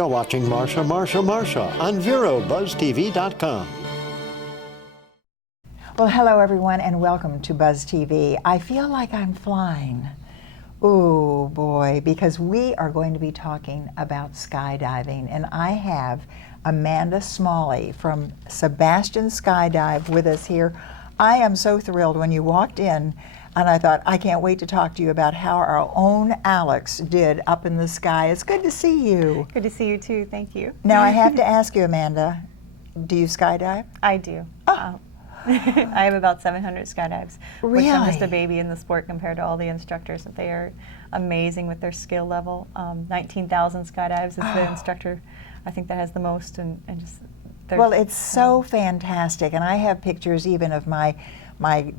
You're watching Marsha on VeroBuzzTV.com. Well, hello everyone and welcome to Buzz TV. I feel like I'm flying. Oh boy, because we are going to be talking about skydiving, and I have Amanda Smalley from Sebastian Skydive with us here. I am so thrilled when you walked in, and I thought, I can't wait to talk to you about how our own Alex did up in the sky. It's good to see you. Good to see you too, thank you. Now I have to ask you, Amanda, do you skydive? I do. Oh. I have about 700 skydives. Really? Which I'm just a baby in the sport compared to all the instructors. They are amazing with their skill level. 19,000 skydives is the instructor, I think, that has the most. And just well, it's so fantastic. And I have pictures even of my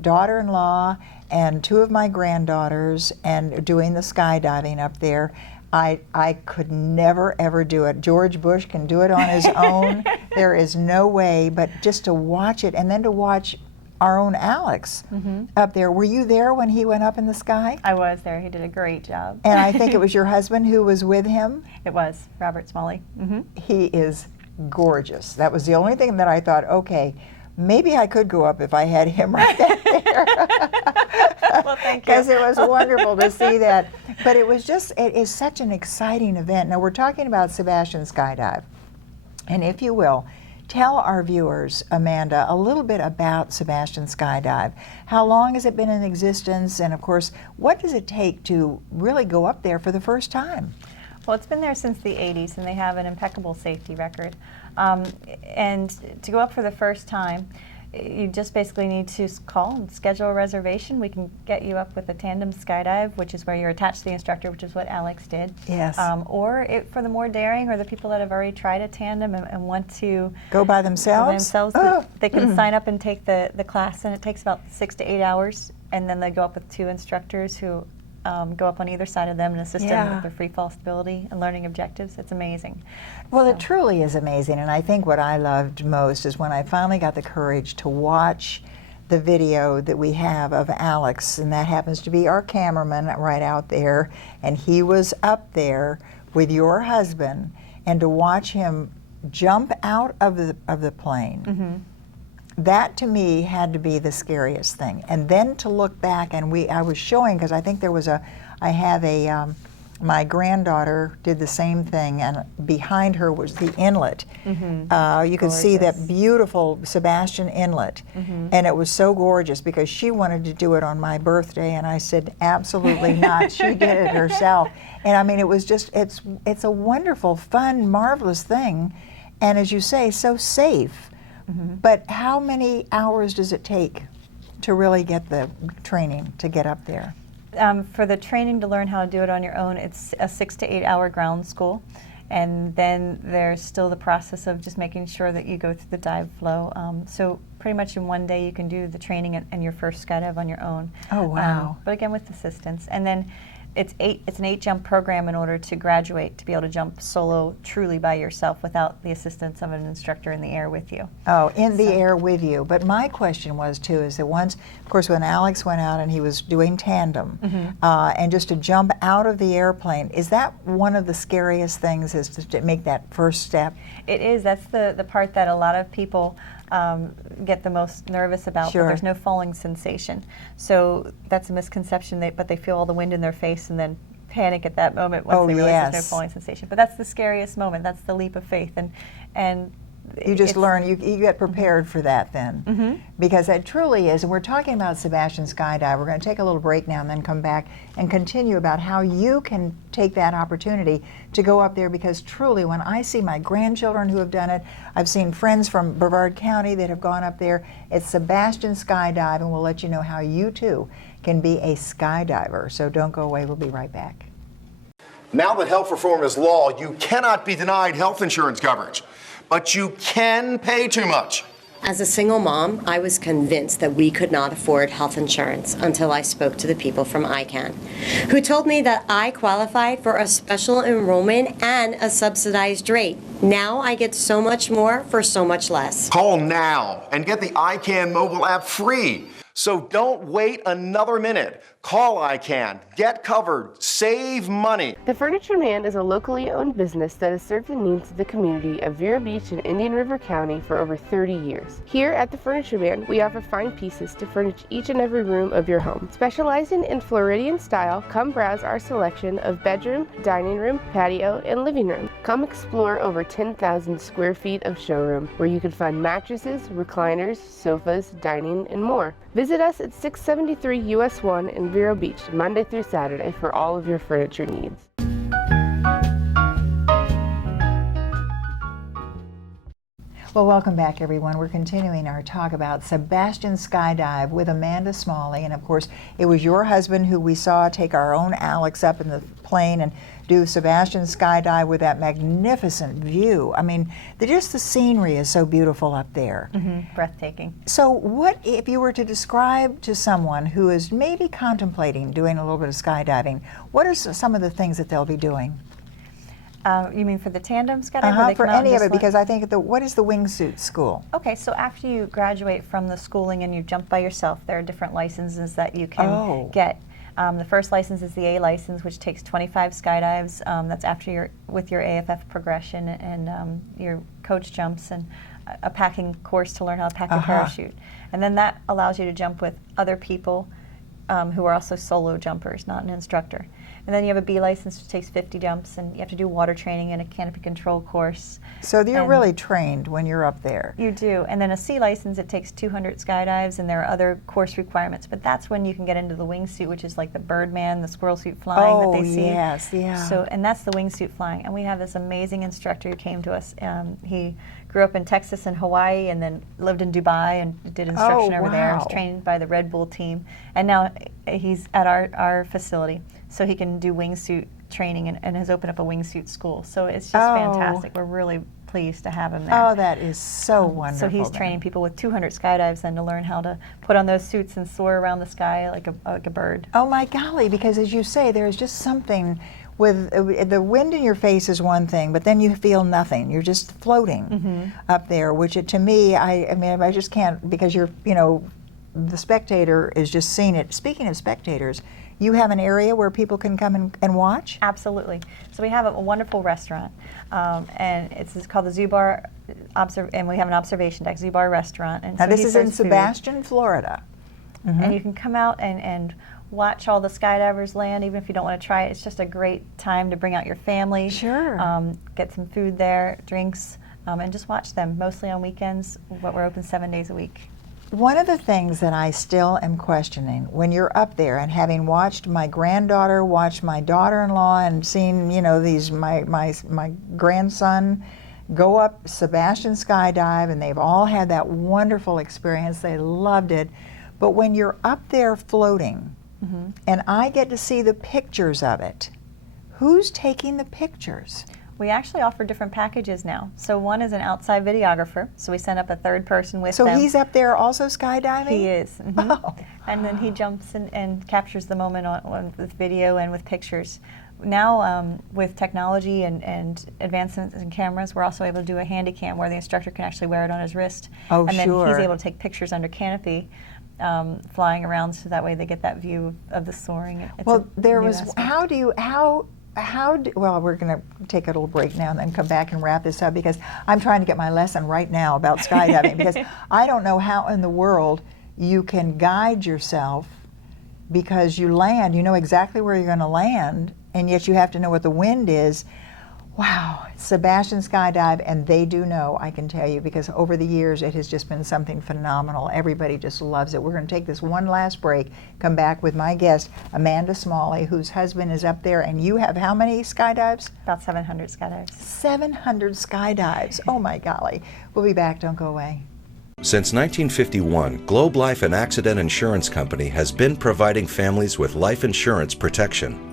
daughter-in-law and two of my granddaughters and doing the skydiving up there. I could never, ever do it. George Bush can do it on his own. There is no way, but just to watch it and then to watch our own Alex up there. Were you there when he went up in the sky? I was there. He did a great job. And I think it was your husband who was with him? It was, Robert Smalley. He is gorgeous. That was the only thing that I thought, okay, maybe I could go up if I had him right there. Well, thank you. Because it was wonderful to see that. But it was just, it is such an exciting event. Now we're talking about Sebastian Skydive. And if you will, tell our viewers, Amanda, a little bit about Sebastian Skydive. How long has it been in existence? And of course, what does it take to really go up there for the first time? Well, it's been there since the 80s, and they have an impeccable safety record. And to go up for the first time, you just basically need to call and schedule a reservation. We can get you up with a tandem skydive, which is where you're attached to the instructor, which is what Alex did. Yes. Or for the more daring, or the people that have already tried a tandem and want to go by themselves, they can sign up and take the class, and it takes about 6 to 8 hours. And then they go up with 2 instructors who go up on either side of them and assist them with their free fall stability and learning objectives. It's amazing. Well, it truly is amazing, and I think what I loved most is when I finally got the courage to watch the video that we have of Alex, and that happens to be our cameraman right out there, and he was up there with your husband, and to watch him jump out of the plane. That to me had to be the scariest thing. And then to look back, and I was showing, because I think there was my granddaughter did the same thing, and behind her was the inlet. You could see that beautiful Sebastian inlet, and it was so gorgeous because she wanted to do it on my birthday, and I said, absolutely not. She did it herself. And I mean, it was just, it's a wonderful, fun, marvelous thing, and as you say, so safe. But how many hours does it take to really get the training to get up there? For the training to learn how to do it on your own, it's a 6 to 8 hour ground school. And then there's still the process of just making sure that you go through the dive flow. So pretty much in one day you can do the training and your first skydive on your own. Oh, wow. But again, with assistance. And then it's an 8-jump program in order to graduate, to be able to jump solo truly by yourself without the assistance of an instructor in the air with you. Oh, in the air with you. But my question was too, is that once, of course, when Alex went out and he was doing tandem, and just to jump out of the airplane, is that one of the scariest things, is to make that first step? It is. That's the part that a lot of people get the most nervous about, but there's no falling sensation. So that's a misconception, but they feel all the wind in their face and then panic at that moment once they realize there's no falling sensation. But that's the scariest moment. That's the leap of faith. And you just learn, you get prepared for that then. Because it truly is, and we're talking about Sebastian Skydive. We're going to take a little break now and then come back and continue about how you can take that opportunity to go up there, because truly when I see my grandchildren who have done it, I've seen friends from Brevard County that have gone up there. It's Sebastian Skydive, and we'll let you know how you too can be a skydiver. So don't go away, we'll be right back. Now that health reform is law, you cannot be denied health insurance coverage, but you can pay too much. As a single mom, I was convinced that we could not afford health insurance until I spoke to the people from ICANN, who told me that I qualified for a special enrollment and a subsidized rate. Now I get so much more for so much less. Call now and get the ICANN mobile app free. So don't wait another minute. Call ICANN, get covered, save money. The Furniture Man is a locally owned business that has served the needs of the community of Vero Beach and Indian River County for over 30 years. Here at the Furniture Man, we offer fine pieces to furnish each and every room of your home. Specializing in Floridian style, come browse our selection of bedroom, dining room, patio, and living room. Come explore over 10,000 square feet of showroom where you can find mattresses, recliners, sofas, dining, and more. Visit us at 673 US 1 in Vero Beach, Monday through Saturday for all of your furniture needs. Well, welcome back, everyone. We're continuing our talk about Sebastian Skydive with Amanda Smalley. And of course, it was your husband who we saw take our own Alex up in the plane and do Sebastian Skydive with that magnificent view. I mean, just the scenery is so beautiful up there. Breathtaking. So what, if you were to describe to someone who is maybe contemplating doing a little bit of skydiving, what are some of the things that they'll be doing? You mean for the tandem skydiving? For any of it, because I think what is the wingsuit school? Okay, so after you graduate from the schooling and you jump by yourself, there are different licenses that you can get. The first license is the A license, which takes 25 skydives. That's after with your AFF progression and your coach jumps and a packing course to learn how to pack your parachute. And then that allows you to jump with other people who are also solo jumpers, not an instructor. And then you have a B license, which takes 50 jumps, and you have to do water training and a canopy control course. So you're really trained when you're up there. You do. And then a C license, it takes 200 skydives, and there are other course requirements. But that's when you can get into the wingsuit, which is like the Birdman, the squirrel suit flying that they see. Yes, yeah. So, and that's the wingsuit flying. And we have this amazing instructor who came to us. He grew up in Texas and Hawaii, and then lived in Dubai and did instruction over there. He was trained by the Red Bull team. And now he's at our facility. So he can do wingsuit training and has opened up a wingsuit school. So it's just fantastic. We're really pleased to have him there. Oh, that is so wonderful. So he's training people with 200 skydives then to learn how to put on those suits and soar around the sky like a bird. Oh my golly, because as you say, there's just something with the wind in your face is one thing, but then you feel nothing. You're just floating up there, which to me, I mean, I just can't, because the spectator is just seeing it. Speaking of spectators, you have an area where people can come and watch? Absolutely. So we have a wonderful restaurant, and it's called the Zoo Bar, and we have an observation deck, Zoo Bar Restaurant. And now so this is in Sebastian, Florida. And you can come out and watch all the skydivers land, even if you don't want to try it. It's just a great time to bring out your family. Sure. Get some food there, drinks, and just watch them, mostly on weekends, but we're open 7 days a week. One of the things that I still am questioning when you're up there, and having watched my granddaughter, watch my daughter-in-law, and seen my grandson go up Sebastian Skydive, and they've all had that wonderful experience. They loved it. But when you're up there floating, and I get to see the pictures of it, who's taking the pictures? We actually offer different packages now. So one is an outside videographer, so we send up a third person with them. So he's up there also skydiving? He is. Oh. And then he jumps and captures the moment with video and with pictures. Now, with technology and advancements in cameras, we're also able to do a handy cam where the instructor can actually wear it on his wrist. Oh, and then sure. he's able to take pictures under canopy, flying around, so that way they get that view of the soaring. Well, there was, well, we're going to take a little break now and then come back and wrap this up, because I'm trying to get my lesson right now about skydiving, because I don't know how in the world you can guide yourself, because you land, you know exactly where you're going to land, and yet you have to know what the wind is. Wow, Sebastian Skydive, and they do know, I can tell you, because over the years it has just been something phenomenal. Everybody just loves it. We're going to take this one last break, come back with my guest, Amanda Smalley, whose husband is up there, and you have how many skydives? About 700 skydives. 700 skydives. Oh my golly. We'll be back. Don't go away. Since 1951, Globe Life and Accident Insurance Company has been providing families with life insurance protection.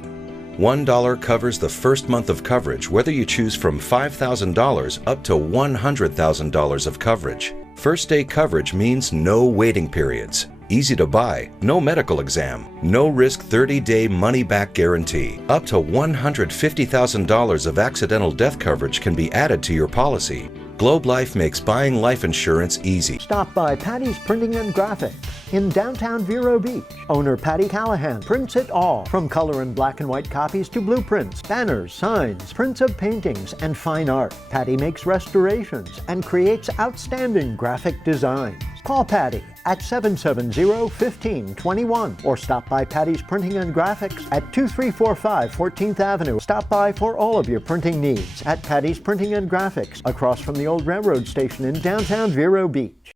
$1 covers the first month of coverage, whether you choose from $5,000 up to $100,000 of coverage. First day coverage means no waiting periods, easy to buy, no medical exam, no risk 30-day money-back guarantee. Up to $150,000 of accidental death coverage can be added to your policy. Globe Life makes buying life insurance easy. Stop by Patty's Printing and Graphics in downtown Vero Beach. Owner Patty Callahan prints it all, from color and black and white copies to blueprints, banners, signs, prints of paintings, and fine art. Patty makes restorations and creates outstanding graphic designs. Call Patty at 770-1521 or stop by Patty's Printing and Graphics at 2345 14th Avenue. Stop by for all of your printing needs at Patty's Printing and Graphics across from the old railroad station in downtown Vero Beach.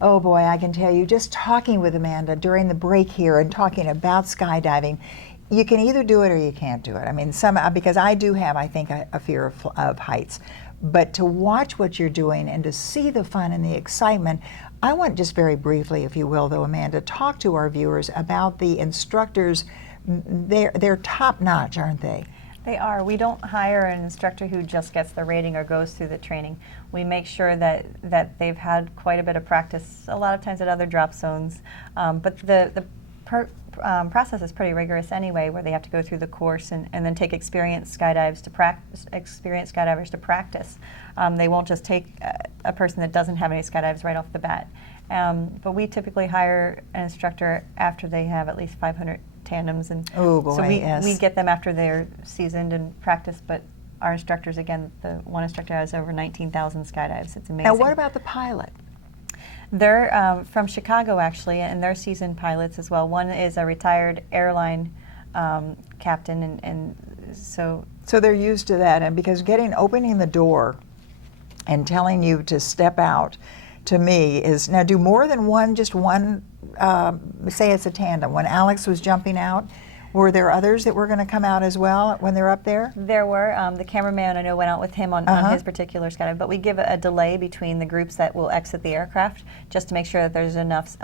Oh boy, I can tell you, just talking with Amanda during the break here and talking about skydiving, you can either do it or you can't do it. I mean, because I do have, I think, a fear of heights. But to watch what you're doing and to see the fun and the excitement, I want just very briefly, if you will, though, Amanda, talk to our viewers about the instructors. They're top-notch, aren't they? They are. We don't hire an instructor who just gets the rating or goes through the training. We make sure that they've had quite a bit of practice, a lot of times at other drop zones. But the process is pretty rigorous anyway, where they have to go through the course and then take experienced skydivers to practice. They won't just take a person that doesn't have any skydives right off the bat. But we typically hire an instructor after they have at least 500 tandems, and oh boy, so we yes. get them after they're seasoned and practice. But our instructors, again, the one instructor has over 19,000 skydives. It's amazing. And what about the pilot? They're from Chicago, actually, and they're seasoned pilots as well. One is a retired airline captain, and so they're used to that. And because opening the door and telling you to step out, to me, is now do more than one, just one, say it's a tandem. When Alex was jumping out, were there others that were going to come out as well when they're up there? There were. The cameraman, I know, went out with him on his particular skydive, but we give a delay between the groups that will exit the aircraft just to make sure that there's enough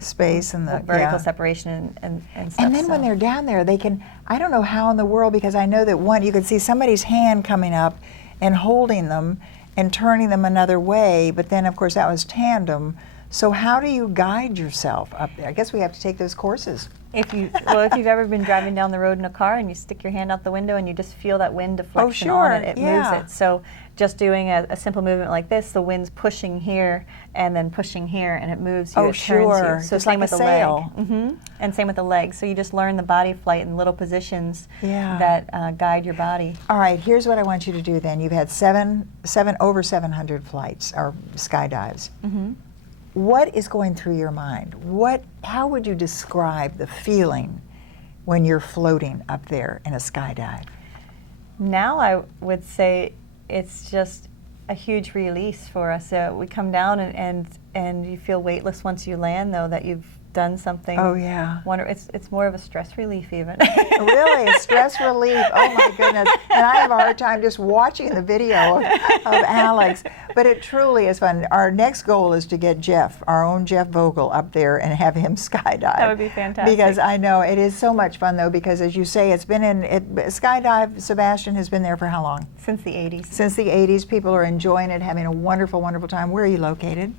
space and the vertical separation and stuff. And then when they're down there, they can, I don't know how in the world, because I know that you could see somebody's hand coming up and holding them and turning them another way, but then of course that was tandem. So how do you guide yourself up there? I guess we have to take those courses. If you've ever been driving down the road in a car and you stick your hand out the window and you just feel that wind deflection on it, it moves it. So just doing a simple movement like this, the wind's pushing here and then pushing here, and it moves you, it turns you. So just same like with a the sail. leg. And same with the legs. So you just learn the body flight in little positions that guide your body. All right, here's what I want you to do then. You've had over 700 flights or skydives. What is going through your mind? How would you describe the feeling when you're floating up there in a skydive? Now I would say it's just a huge release for us. We come down and you feel weightless once you land, though, that you've done something. Oh yeah. It's more of a stress relief even. Really, a stress relief. Oh my goodness. And I have a hard time just watching the video of Alex. But it truly is fun. Our next goal is to get Jeff, our own Jeff Vogel, up there and have him skydive. That would be fantastic. Because I know it is so much fun, though, because as you say, Skydive Sebastian has been there for how long? Since the 80s. Since the 80s. People are enjoying it, having a wonderful, wonderful time. Where are you located?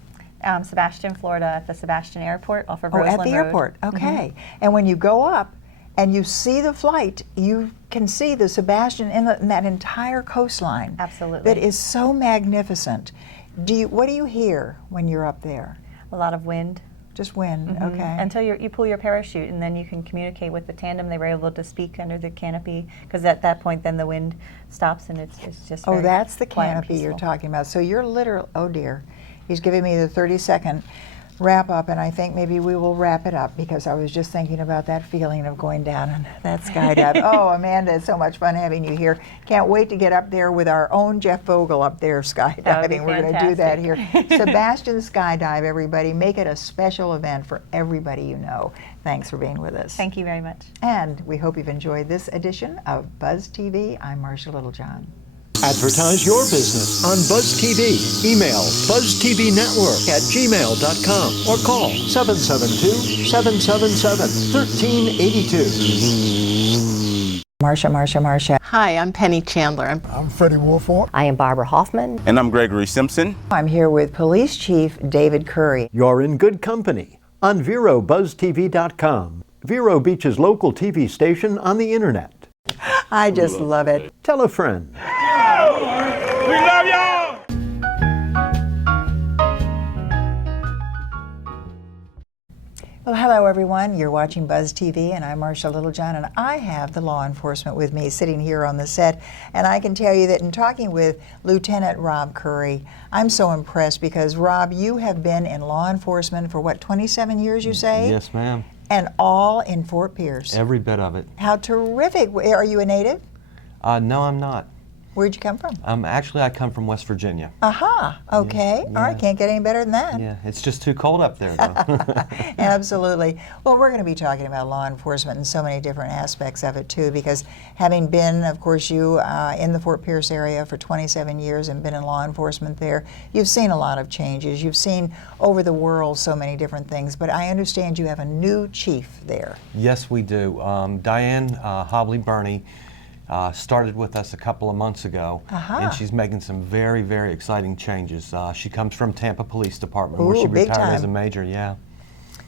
Sebastian, Florida, at the Sebastian Airport off of Roseland at the Road. airport, okay. And when you go up and you see the flight, you can see the Sebastian Inlet and that entire coastline. Absolutely. That is so magnificent. What do you hear when you're up there? A lot of wind. Just wind, okay. Until you pull your parachute, and then you can communicate with the tandem. They were able to speak under the canopy, because at that point then the wind stops and it's just very that's the quiet and canopy you're peaceful. talking about. So you're literal, oh dear. He's giving me the 30-second wrap up, and I think maybe we will wrap it up, because I was just thinking about that feeling of going down and that skydive. Oh, Amanda, it's so much fun having you here. Can't wait to get up there with our own Jeff Vogel up there skydiving. We're going to do that here. Sebastian Skydive, everybody. Make it a special event for everybody you know. Thanks for being with us. Thank you very much. And we hope you've enjoyed this edition of Buzz TV. I'm Marcia Littlejohn. Advertise your business on Buzz TV. Email buzztvnetwork@gmail.com or call 772-777-1382. Marcia. Hi, I'm Penny Chandler. I'm Freddie Wolford. I am Barbara Hoffman. And I'm Gregory Simpson. I'm here with Police Chief David Curry. You're in good company on VeroBuzzTV.com. Vero Beach's local TV station on the internet. I just love it. Tell a friend. We love y'all! Well, hello everyone. You're watching Buzz TV and I'm Marcia Littlejohn, and I have the law enforcement with me sitting here on the set, and I can tell you that in talking with Lieutenant Rob Curry, I'm so impressed because, Rob, you have been in law enforcement for what, 27 years you say? Yes, ma'am. And all in Fort Pierce. Every bit of it. How terrific. Are you a native? No, I'm not. Where'd you come from? Actually, I come from West Virginia. Aha, okay. Yeah. All right, can't get any better than that. Yeah, it's just too cold up there, though. Absolutely. Well, we're going to be talking about law enforcement and so many different aspects of it, too, because having been, of course, you in the Fort Pierce area for 27 years and been in law enforcement there, you've seen a lot of changes. You've seen over the world so many different things, but I understand you have a new chief there. Yes, we do. Diane Hobley-Burney started with us a couple of months ago, and she's making some very, very exciting changes. She comes from Tampa Police Department, where she retired as a major. Yeah.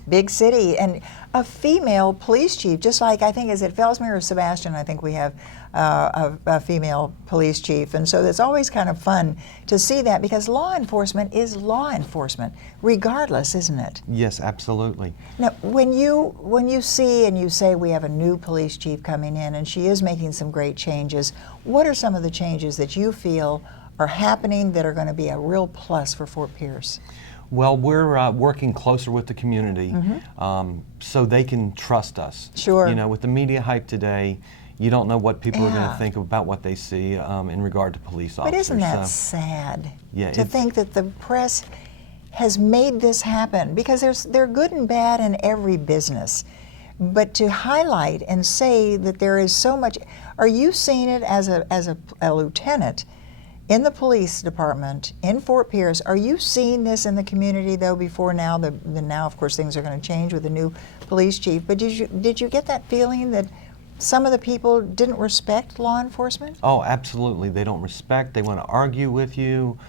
Big city, and a female police chief, just like, I think, is it Felsmere or Sebastian? I think we have a female police chief, and so it's always kind of fun to see that, because law enforcement is law enforcement, regardless, isn't it? Yes, absolutely. Now, when you see and you say we have a new police chief coming in, and she is making some great changes, what are some of the changes that you feel are happening that are going to be a real plus for Fort Pierce? Well, we're working closer with the community so they can trust us. Sure. You know, with the media hype today, you don't know what people are going to think about what they see in regard to police officers. But isn't that sad yeah, to think that the press has made this happen? Because they're good and bad in every business. But to highlight and say that there is so much, are you seeing it as a lieutenant in the police department in Fort Pierce? Are you seeing this in the community, though, before now? Now, of course, things are going to change with the new police chief. But did you get that feeling that some of the people didn't respect law enforcement? Oh, absolutely. They don't respect. They want to argue with you.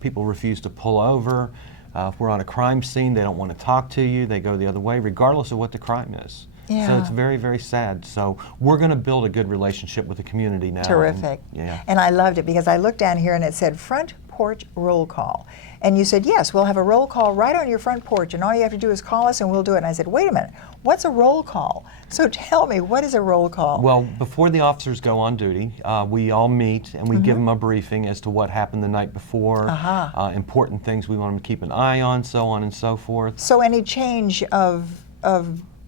People refuse to pull over. If we're on a crime scene, they don't want to talk to you. They go the other way, regardless of what the crime is. Yeah. So it's very, very sad. So we're going to build a good relationship with the community now. Terrific. Yeah. And I loved it because I looked down here and it said front porch roll call. And you said, yes, we'll have a roll call right on your front porch, and all you have to do is call us and we'll do it. And I said, wait a minute, what's a roll call? So tell me, what is a roll call? Well, before the officers go on duty, we all meet and we give them a briefing as to what happened the night before, important things we want them to keep an eye on, so on and so forth. So any change of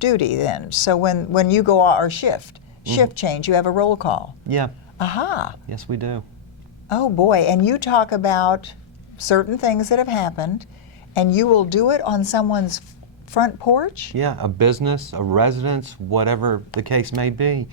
duty then? So when you go our shift change, you have a roll call? Yeah. Aha. Yes, we do. Oh boy, and you talk about certain things that have happened, and you will do it on someone's front porch? Yeah, a business, a residence, whatever the case may be.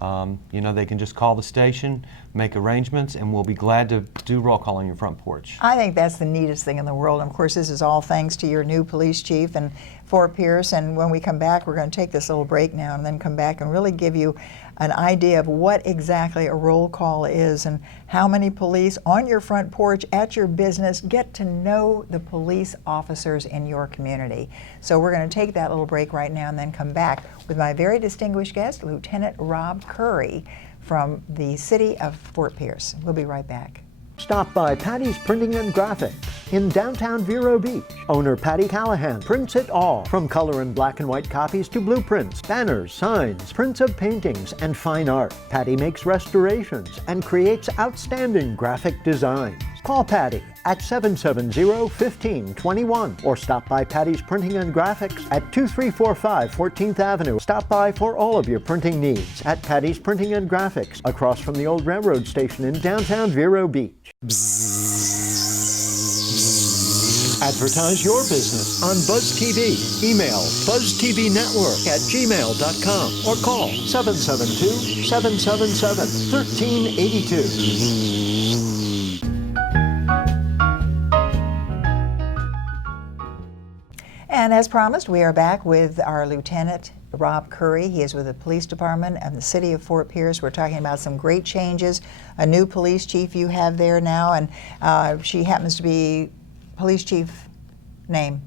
You know, they can just call the station, make arrangements, and we'll be glad to do roll call on your front porch. I think that's the neatest thing in the world. And of course, this is all thanks to your new police chief and Fort Pierce. And when we come back, we're going to take this little break now and then come back and really give you an idea of what exactly a roll call is and how many police on your front porch at your business get to know the police officers in your community. So we're going to take that little break right now and then come back with my very distinguished guest, Lieutenant Rob Curry from the city of Fort Pierce. We'll be right back. Stop by Patty's Printing and Graphics in downtown Vero Beach. Owner Patty Callahan prints it all, from color and black and white copies to blueprints, banners, signs, prints of paintings, and fine art. Patty makes restorations and creates outstanding graphic designs. Call Patty at 770-1521 or stop by Patty's Printing and Graphics at 2345 14th Avenue. Stop by for all of your printing needs at Patty's Printing and Graphics, across from the old railroad station in downtown Vero Beach. Advertise your business on Buzz TV. Email buzztvnetwork@gmail.com or call 772-777-1382. And as promised, we are back with our Lieutenant Rob Curry. He is with the Police Department of the City of Fort Pierce. We're talking about some great changes, a new police chief you have there now, and she happens to be police chief name.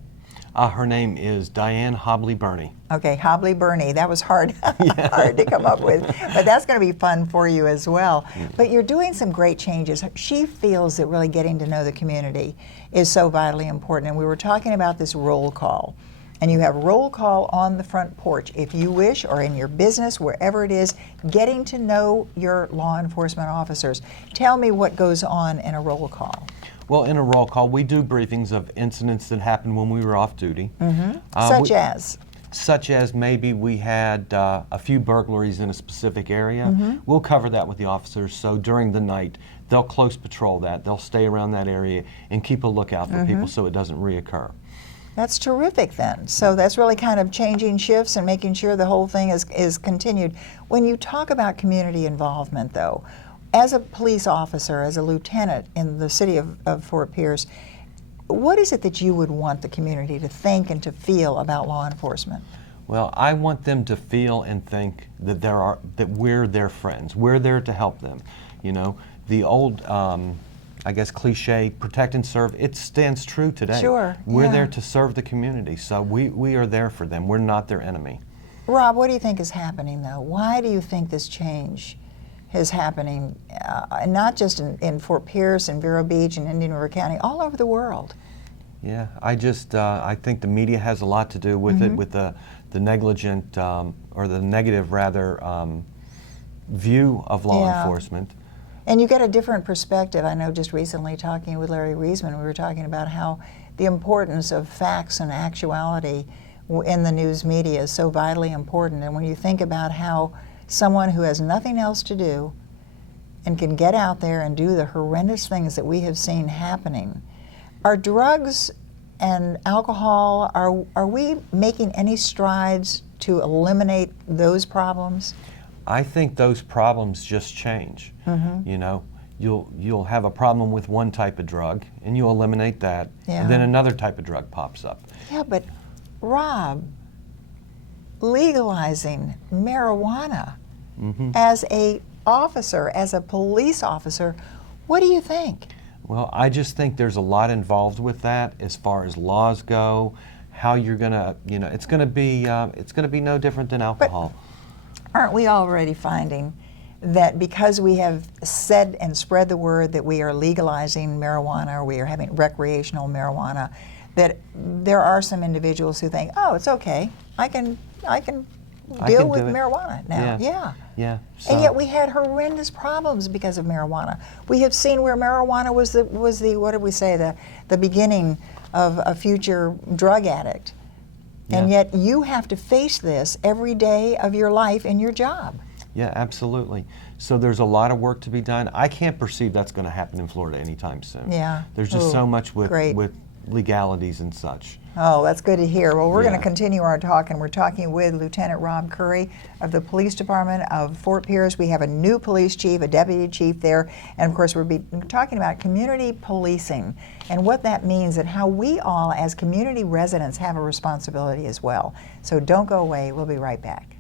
Her name is Diane Hobley-Burney. Okay, Hobley-Burney. That was hard, hard to come up with, but that's going to be fun for you as well. But you're doing some great changes. She feels that really getting to know the community is so vitally important. And we were talking about this roll call. And you have roll call on the front porch, if you wish, or in your business, wherever it is, getting to know your law enforcement officers. Tell me what goes on in a roll call. Well, in a roll call, we do briefings of incidents that happened when we were off duty. Such as maybe we had a few burglaries in a specific area. We'll cover that with the officers, so during the night, they'll close patrol that. They'll stay around that area and keep a lookout for people so it doesn't reoccur. That's terrific then. So that's really kind of changing shifts and making sure the whole thing is continued. When you talk about community involvement though, as a police officer, as a lieutenant in the city of Fort Pierce, what is it that you would want the community to think and to feel about law enforcement? Well, I want them to feel and think that that we're their friends. We're there to help them. You know, the old, I guess, cliche, protect and serve, it stands true today. Sure. We're there to serve the community, so we are there for them. We're not their enemy. Rob, what do you think is happening though? Why do you think this change is happening, not just in Fort Pierce and Vero Beach and Indian River County, all over the world? Yeah, I think the media has a lot to do with it, with the negligent, or the negative rather, view of law enforcement. And you get a different perspective. I know just recently talking with Larry Reisman, we were talking about how the importance of facts and actuality in the news media is so vitally important. And when you think about how someone who has nothing else to do and can get out there and do the horrendous things that we have seen happening, are drugs and alcohol, are we making any strides to eliminate those problems? I think those problems just change. You know, you'll have a problem with one type of drug and you eliminate that, and then another type of drug pops up. Yeah, but Rob, legalizing marijuana as a officer, as a police officer, what do you think? Well, I just think there's a lot involved with that as far as laws go, how you're gonna, you know, it's gonna be no different than alcohol. But aren't we already finding that because we have said and spread the word that we are legalizing marijuana, or we are having recreational marijuana, that there are some individuals who think, oh, it's okay, I can deal with marijuana now. Yeah. So. And yet we had horrendous problems because of marijuana. We have seen where marijuana was the what did we say, the beginning of a future drug addict. And yet you have to face this every day of your life in your job. Yeah, absolutely. So there's a lot of work to be done. I can't perceive that's going to happen in Florida anytime soon. Yeah. There's just so much with legalities and such. Oh, that's good to hear. Well, we're going to continue our talk, and we're talking with Lieutenant Rob Curry of the Police Department of Fort Pierce. We have a new police chief, a deputy chief there, and of course we'll be talking about community policing and what that means and how we all as community residents have a responsibility as well. So don't go away. We'll be right back.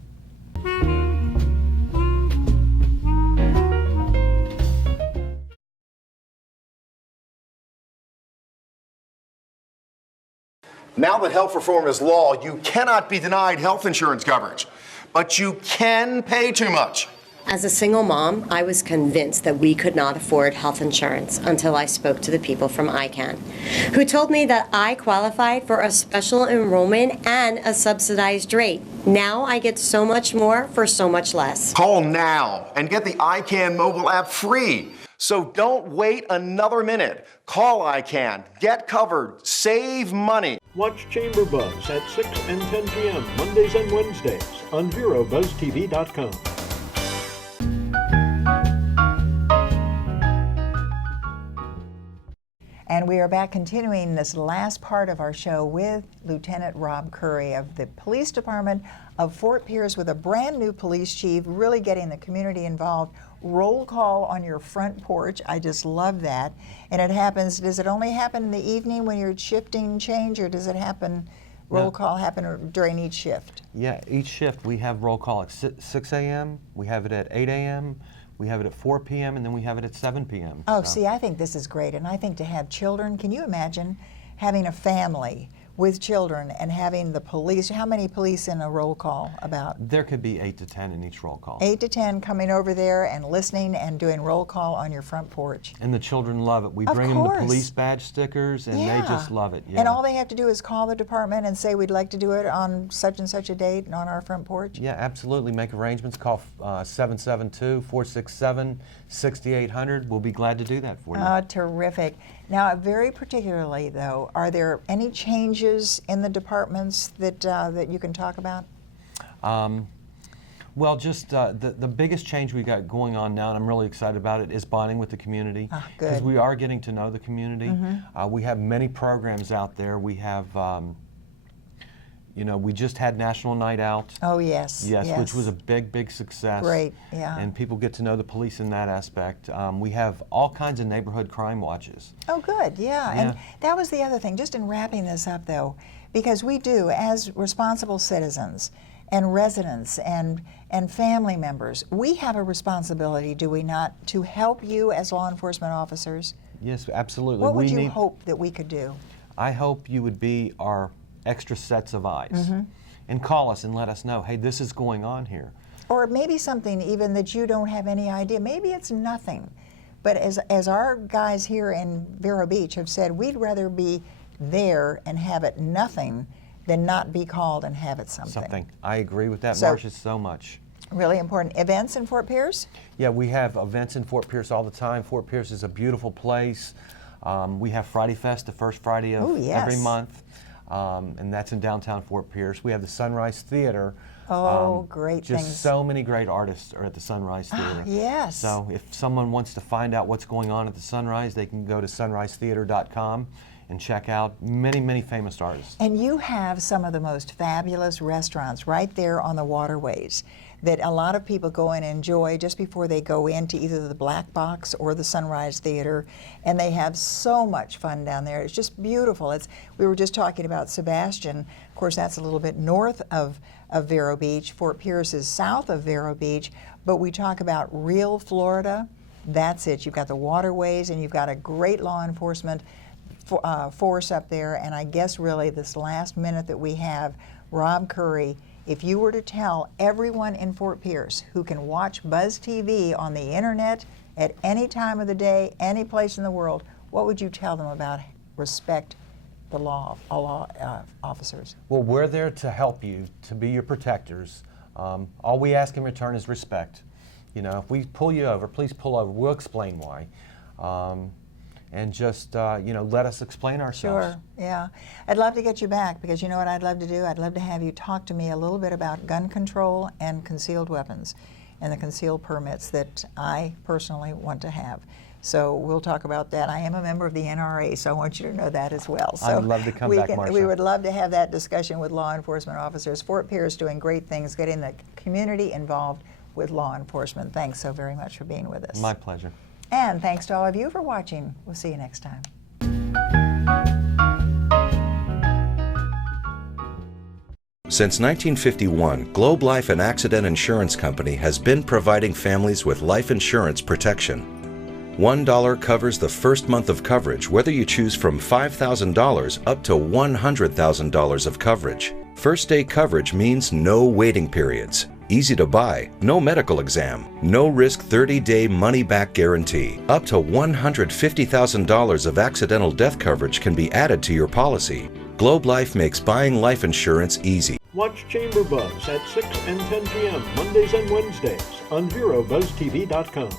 Now that health reform is law, you cannot be denied health insurance coverage, but you can pay too much. As a single mom, I was convinced that we could not afford health insurance until I spoke to the people from ICANN, who told me that I qualified for a special enrollment and a subsidized rate. Now I get so much more for so much less. Call now and get the ICANN mobile app free. So don't wait another minute. Call ICANN, get covered, save money. Watch Chamber Buzz at 6 and 10 p.m. Mondays and Wednesdays on VeroBuzzTV.com. And we are back continuing this last part of our show with Lieutenant Rob Curry of the Police Department of Fort Pierce, with a brand new police chief, really getting the community involved. Roll call on your front porch. I just love that. And it happens, does it only happen in the evening when you're shifting change, or does it happen, roll call happen during each shift? Yeah, each shift we have roll call at 6 a.m., we have it at 8 a.m., we have it at 4 p.m., and then we have it at 7 p.m. Oh, see, I think this is great. And I think to have children, can you imagine having a family with children and having the police, how many police in a roll call about? There could be 8 to 10 in each roll call. 8 to 10 coming over there and listening and doing roll call on your front porch. And the children love it. We bring them the police badge stickers, and they just love it. Yeah. And all they have to do is call the department and say, we'd like to do it on such and such a date and on our front porch? Yeah, absolutely. Make arrangements. Call 772-467-6800. We'll be glad to do that for you. Oh, terrific. Now, very particularly, though, are there any changes in the departments that, that you can talk about? Well, just the biggest change we got going on now, and I'm really excited about it, is bonding with the community. Because we are getting to know the community. We have many programs out there. We have, you know, we just had National Night Out. Oh, yes. Yes, which was a big, big success. Great, yeah. And people get to know the police in that aspect. We have all kinds of neighborhood crime watches. Oh, good, yeah. And that was the other thing, just in wrapping this up, though, because we do, as responsible citizens and residents and family members, we have a responsibility, do we not, to help you as law enforcement officers? Yes, absolutely. What would you hope that we could do? I hope you would be our extra sets of eyes and call us and let us know, hey, this is going on here. Or maybe something even that you don't have any idea. Maybe it's nothing. But as our guys here in Vero Beach have said, we'd rather be there and have it nothing than not be called and have it something. I agree with that, Marcia, so much. Really important. Events in Fort Pierce? Yeah, we have events in Fort Pierce all the time. Fort Pierce is a beautiful place. We have Friday Fest, the first Friday of every month. And that's in downtown Fort Pierce. We have the Sunrise Theater. Oh, great things. Just so many great artists are at the Sunrise Theater. Yes. So if someone wants to find out what's going on at the Sunrise, they can go to sunrisetheater.com and check out many, many famous artists. And you have some of the most fabulous restaurants right there on the waterways that a lot of people go and enjoy just before they go into either the Black Box or the Sunrise Theater, and they have so much fun down there. It's just beautiful. We were just talking about Sebastian. Of course, that's a little bit north of Vero Beach. Fort Pierce is south of Vero Beach, but we talk about real Florida. That's it. You've got the waterways, and you've got a great law enforcement force up there. And I guess really this last minute that we have, Rob Curry, if you were to tell everyone in Fort Pierce who can watch Buzz TV on the internet at any time of the day, any place in the world, what would you tell them about respect the law officers? Well, we're there to help you, to be your protectors. All we ask in return is respect. You know, if we pull you over, please pull over. We'll explain why. And just, you know, let us explain ourselves. Sure, yeah. I'd love to get you back because you know what I'd love to do? I'd love to have you talk to me a little bit about gun control and concealed weapons and the concealed permits that I personally want to have. So we'll talk about that. I am a member of the NRA, so I want you to know that as well. So I'd love to come back, Marcia. We would love to have that discussion with law enforcement officers. Fort Pierce doing great things, getting the community involved with law enforcement. Thanks so very much for being with us. My pleasure. And thanks to all of you for watching. We'll see you next time. Since 1951, Globe Life and Accident Insurance Company has been providing families with life insurance protection. $1 covers the first month of coverage, whether you choose from $5,000 up to $100,000 of coverage. First day coverage means no waiting periods. Easy to buy, no medical exam, no risk 30-day money-back guarantee. Up to $150,000 of accidental death coverage can be added to your policy. Globe Life makes buying life insurance easy. Watch Chamber Buzz at 6 and 10 p.m. Mondays and Wednesdays on VeroBuzzTV.com.